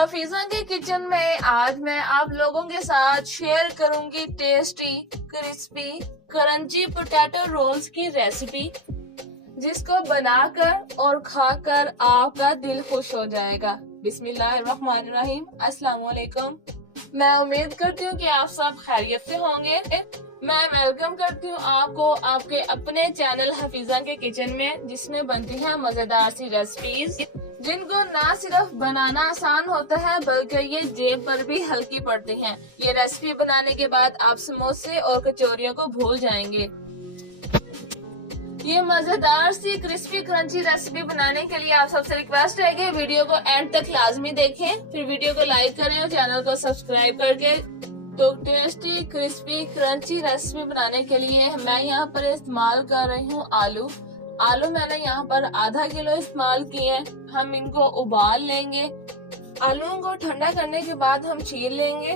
हफीजा के किचन में आज मैं आप लोगों के साथ शेयर करूंगी tasty crispy crunchy potato rolls की रेसिपी, जिसको बनाकर और खाकर आपका दिल खुश हो जाएगा। बिस्मिल्लाहिर्रहमानिर्रहीम, अस्सलाम वालेकुम। मैं उम्मीद करती हूँ कि आप सब खैरियत से होंगे। मैं वेलकम करती हूँ आपको आपके अपने चैनल हफीजा के किचन में, जिसमें बनती हैं मजेदार सी रेसिपीज, जिनको ना सिर्फ बनाना आसान होता है बल्कि ये जेब पर भी हल्की पड़ती हैं। ये रेसिपी बनाने के बाद आप समोसे और कचौरियों को भूल जाएंगे। ये मजेदार सी क्रिस्पी क्रंची रेसिपी बनाने के लिए आप सबसे रिक्वेस्ट है कि वीडियो को एंड तक लाजमी देखें, फिर वीडियो को लाइक करें और चैनल को सब्सक्राइब करके। तो टेस्टी क्रिस्पी क्रंची रेसिपी बनाने के लिए मैं यहाँ पर इस्तेमाल कर रही हूँ आलू मैंने यहाँ पर आधा किलो इस्तेमाल किए हैं। हम इनको उबाल लेंगे। आलूओं को ठंडा करने के बाद हम छील लेंगे,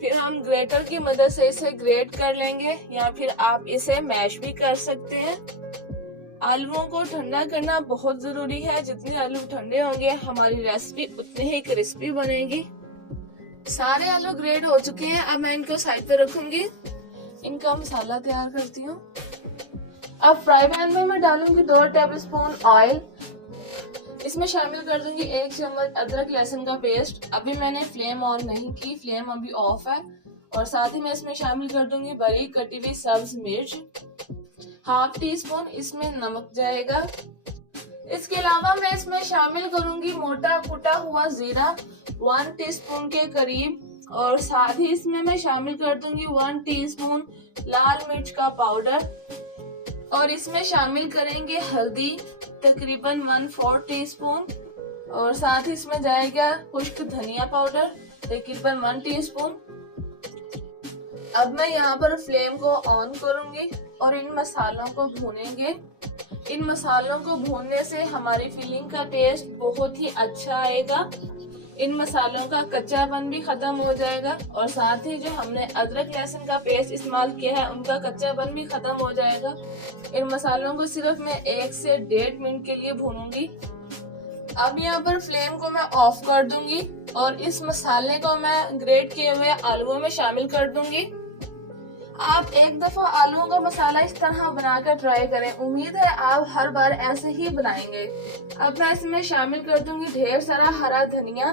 फिर हम ग्रेटर की मदद से इसे ग्रेट कर लेंगे, या फिर आप इसे मैश भी कर सकते हैं। आलूओं को ठंडा करना बहुत जरूरी है। जितने आलू ठंडे होंगे हमारी रेसिपी उतनी ही क्रिस्पी बनेगी। सारे आलू ग्रेट हो चुके हैं। अब मैं इनको साइड पे रखूंगी। इनका मसाला तैयार करती हूँ। अब फ्राई पैन में मैं डालूंगी 2 टेबलस्पून ऑयल। इसमें शामिल कर दूंगी 1 चम्मच अदरक लहसुन का पेस्ट। अभी मैंने फ्लेम ऑन नहीं की, फ्लेम अभी ऑफ है। और साथ ही मैं इसमें शामिल कर दूंगी बारीक कटी हुई सब्ज मिर्च। हाफ टी स्पून इसमें नमक जाएगा। इसके अलावा मैं इसमें शामिल करूंगी मोटा कुटा हुआ जीरा 1 टीस्पून के करीब, और साथ ही इसमें मैं शामिल कर दूंगी 1 टीस्पून लाल मिर्च का पाउडर, और इसमें शामिल करेंगे हल्दी तकरीबन 1/4 टीस्पून, और साथ ही इसमें जाएगा खुश्क धनिया पाउडर तकरीबन 1 टीस्पून। अब मैं यहाँ पर फ्लेम को ऑन करूंगी और इन मसालों को भूनेंगे। इन मसालों को भूनने से हमारी फिलिंग का टेस्ट बहुत ही अच्छा आएगा। इन मसालों का कच्चापन भी खत्म हो जाएगा, और साथ ही जो हमने अदरक लहसुन का पेस्ट इस्तेमाल किया है उनका कच्चापन भी खत्म हो जाएगा। इन मसालों को सिर्फ मैं 1 से 1.5 मिनट के लिए भूनूंगी। अब यहाँ पर फ्लेम को मैं ऑफ कर दूंगी और इस मसाले को मैं ग्रेट किए हुए आलूओं में शामिल कर दूंगी। आप एक दफा आलूओं का मसाला इस तरह बनाकर ट्राई करें। उम्मीद है आप हर बार ऐसे ही बनाएंगे। अब मैं इसमें शामिल कर दूंगी ढेर सारा हरा धनिया।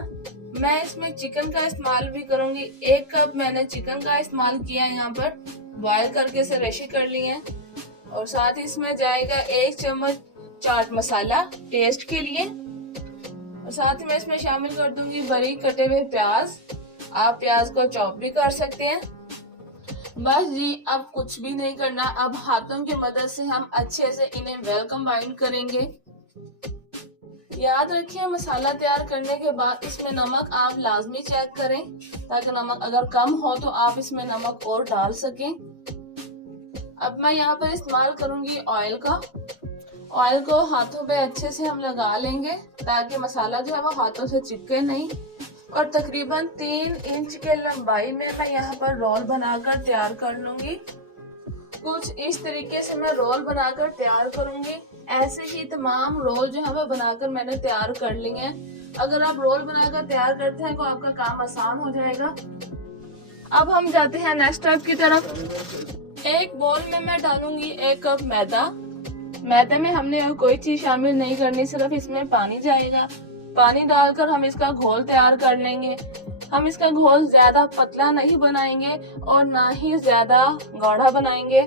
मैं इसमें चिकन का इस्तेमाल भी करूंगी। 1 कप मैंने चिकन का इस्तेमाल किया है, यहाँ पर बॉयल करके इसे रेशी कर लिए हैं। और साथ ही इसमें जाएगा 1 चम्मच चाट मसाला टेस्ट के लिए, और साथ ही मैं इसमें शामिल कर दूंगी बारीक कटे हुए प्याज। आप प्याज को चॉप भी कर सकते हैं। बस जी, अब कुछ भी नहीं करना। अब हाथों की मदद से हम अच्छे से इन्हें वेल कंबाइन करेंगे। याद रखिए, मसाला तैयार करने के बाद इसमें नमक आप लाजमी चेक करें, ताकि नमक अगर कम हो तो आप इसमें नमक और डाल सकें। अब मैं यहाँ पर इस्तेमाल करूंगी ऑयल का। ऑयल को हाथों पे अच्छे से हम लगा लेंगे, ताकि मसाला जो है वो हाथों से चिपके नहीं। और तकरीबन 3 इंच के लंबाई में मैं यहाँ पर रोल बनाकर तैयार कर लूंगी। कुछ इस तरीके से मैं रोल बनाकर तैयार करूंगी। ऐसे ही तमाम रोल जो है वो बनाकर मैंने तैयार कर लिए हैं। अगर आप रोल बनाकर तैयार करते हैं तो आपका काम आसान हो जाएगा। अब हम जाते हैं नेक्स्ट स्टेप की तरफ। एक बोल में मैं डालूंगी 1 कप मैदा। मैदे में हमने और कोई चीज शामिल नहीं करनी, सिर्फ इसमें पानी जाएगा। पानी डालकर हम इसका घोल तैयार कर लेंगे। हम इसका घोल ज्यादा पतला नहीं बनाएंगे और ना ही ज्यादा गाढ़ा बनाएंगे।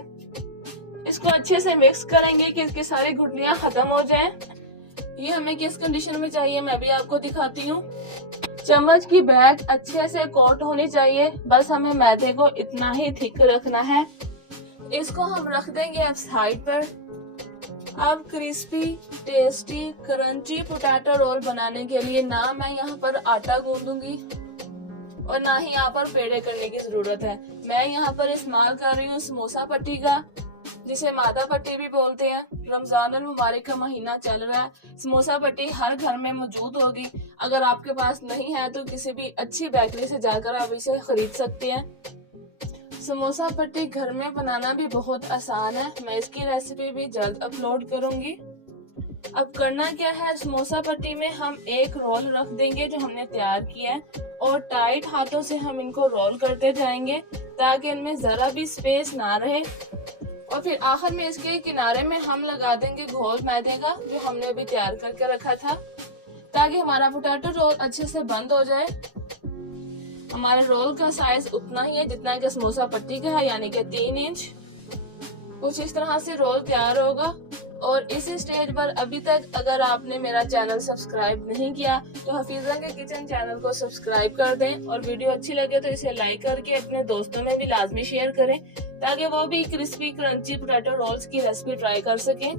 इसको अच्छे से मिक्स करेंगे कि इसकी सारी गुठलियां खत्म हो जाएं। ये हमें किस कंडीशन में चाहिए मैं भी आपको दिखाती हूँ। चम्मच की बैग अच्छे से कोट होनी चाहिए। बस हमें मैदे को इतना ही थिक रखना है। इसको हम रख देंगे अब साइड पर। अब crispy tasty crunchy potato roll बनाने के लिए ना मैं यहाँ पर आटा गूंदूंगी और ना ही यहाँ पर पेड़े करने की जरूरत है। मैं यहाँ पर इस्तेमाल कर रही हूँ समोसा पट्टी का, जिसे मादा पट्टी भी बोलते हैं। रमजान अल मुबारक का महीना चल रहा है। समोसा पट्टी हर घर में मौजूद होगी। अगर आपके पास नहीं है तो किसी भी अच्छी बेकरी से जाकर आप इसे खरीद सकते हैं। समोसा पट्टी घर में बनाना भी बहुत आसान है। मैं इसकी रेसिपी भी जल्द अपलोड करूंगी। अब करना क्या है, समोसा पट्टी में हम एक रोल रख देंगे जो हमने तैयार किया है और टाइट हाथों से हम इनको रोल करते जाएंगे ताकि इनमें जरा भी स्पेस ना रहे। और फिर आखिर में इसके किनारे में हम लगा देंगे घोल मैदे का जो हमने अभी तैयार करके रखा था, ताकि हमारा पोटैटो रोल अच्छे से बंद हो जाए। हमारे रोल का साइज उतना ही है जितना कि समोसा पट्टी का है, यानी कि 3 इंच। कुछ इस तरह से रोल तैयार होगा। और इस स्टेज पर अभी तक अगर आपने मेरा चैनल सब्सक्राइब नहीं किया तो हफीजा के किचन चैनल को सब्सक्राइब कर दें, और वीडियो अच्छी लगे तो इसे लाइक करके अपने दोस्तों में भी लाजमी शेयर करें ताकि वो भी क्रिस्पी क्रंची पोटैटो रोल्स की रेसिपी ट्राई कर सकें।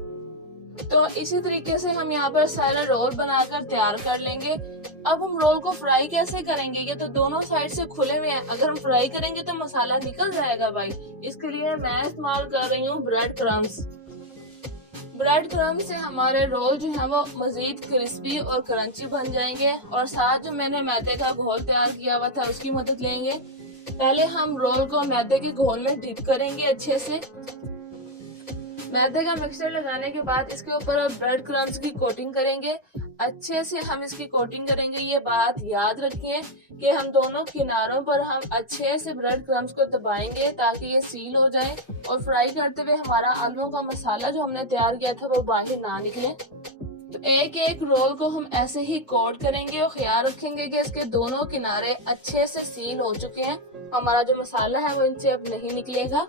तो इसी तरीके से हम यहाँ पर सारा रोल बनाकर तैयार कर लेंगे। अब हम रोल को फ्राई कैसे करेंगे, ये तो दोनों साइड से खुले हुए हैं, अगर हम फ्राई करेंगे तो मसाला निकल जाएगा भाई। इसके लिए मैं इस्तेमाल कर रही हूँ ब्रेड क्रम्स। ब्रेड क्रम्स से हमारे रोल जो है वो मजीद क्रिस्पी और क्रंची बन जाएंगे। और साथ जो मैंने मैदे का घोल तैयार किया हुआ था उसकी मदद लेंगे। पहले हम रोल को मैदे के घोल में डिप करेंगे अच्छे से। मैदे का मिक्सचर लगाने के बाद इसके ऊपर ब्रेड क्रम्स की कोटिंग करेंगे। अच्छे से हम इसकी कोटिंग करेंगे। ये बात याद रखिए कि हम दोनों किनारों पर हम अच्छे से ब्रेड क्रम्स को दबाएंगे ताकि ये सील हो जाए और फ्राई करते हुए हमारा आलू का मसाला जो हमने तैयार किया था वो बाहर ना निकले। तो एक एक रोल को हम ऐसे ही कोट करेंगे और ख्याल रखेंगे कि इसके दोनों किनारे अच्छे से सील हो चुके हैं। हमारा जो मसाला है वो इनसे अब नहीं निकलेगा।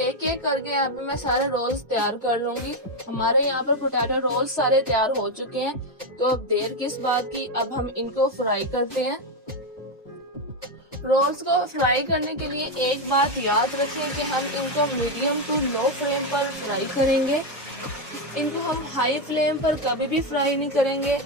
एक एक करके अभी मैं सारे रोल्स तैयार कर लूंगी। हमारे यहाँ पर पोटैटो रोल्स सारे तैयार हो चुके हैं, तो अब देर किस बात की, अब हम इनको फ्राई करते हैं। रोल्स को फ्राई करने के लिए एक बात याद रखें कि हम इनको मीडियम टू लो फ्लेम पर फ्राई करेंगे। इनको हम हाई फ्लेम पर कभी भी फ्राई नहीं करेंगे।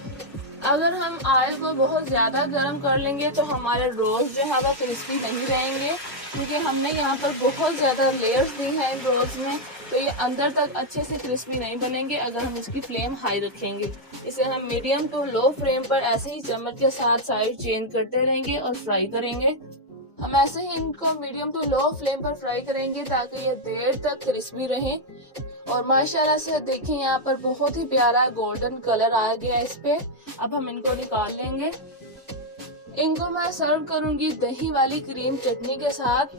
अगर हम ऑयल को बहुत ज़्यादा गर्म कर लेंगे तो हमारे रोल्स जो है वो क्रिस्पी नहीं रहेंगे, क्योंकि हमने यहाँ पर बहुत ज़्यादा लेयर्स दी हैं इन रोल्स में, तो ये अंदर तक अच्छे से क्रिस्पी नहीं बनेंगे अगर हम इसकी फ्लेम हाई रखेंगे। इसे हम मीडियम टू लो फ्लेम पर ऐसे ही चम्मच के साथ साइड चेंज करते रहेंगे और फ्राई करेंगे। हम ऐसे ही इनको मीडियम टू लो फ्लेम पर फ्राई करेंगे ताकि ये देर तक क्रिस्पी रहें। और माशाल्लाह से देखिए यहाँ पर बहुत ही प्यारा गोल्डन कलर आ गया इस पे। अब हम इनको निकाल लेंगे। इनको मैं सर्व करूंगी दही वाली क्रीम चटनी के साथ।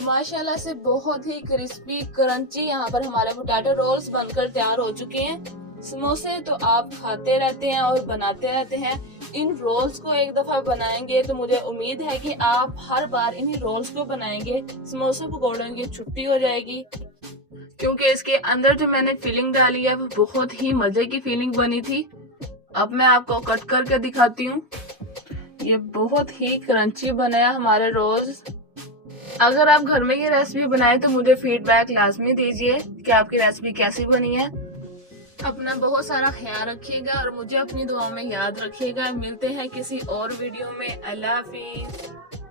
माशाल्लाह से बहुत ही क्रिस्पी क्रंची यहाँ पर हमारे पोटैटो रोल्स बनकर तैयार हो चुके हैं। समोसे तो आप खाते रहते हैं और बनाते रहते हैं, इन रोल्स को एक दफा बनाएंगे तो मुझे उम्मीद है कि आप हर बार इन्हीं रोल्स को बनाएंगे। समोसे पकौड़ों की छुट्टी हो जाएगी, क्योंकि इसके अंदर जो मैंने फीलिंग डाली है वो बहुत ही मजे की फीलिंग बनी थी। अब मैं आपको कट करके दिखाती हूँ। ये बहुत ही क्रंची बनाया हमारे रोल्स। अगर आप घर में ये रेसिपी बनाए तो मुझे फीडबैक लाजमी दीजिए कि आपकी रेसिपी कैसी बनी है। अपना बहुत सारा ख्याल रखिएगा और मुझे अपनी दुआओं में याद रखिएगा। मिलते हैं किसी और वीडियो में। अल्लाह हाफिज।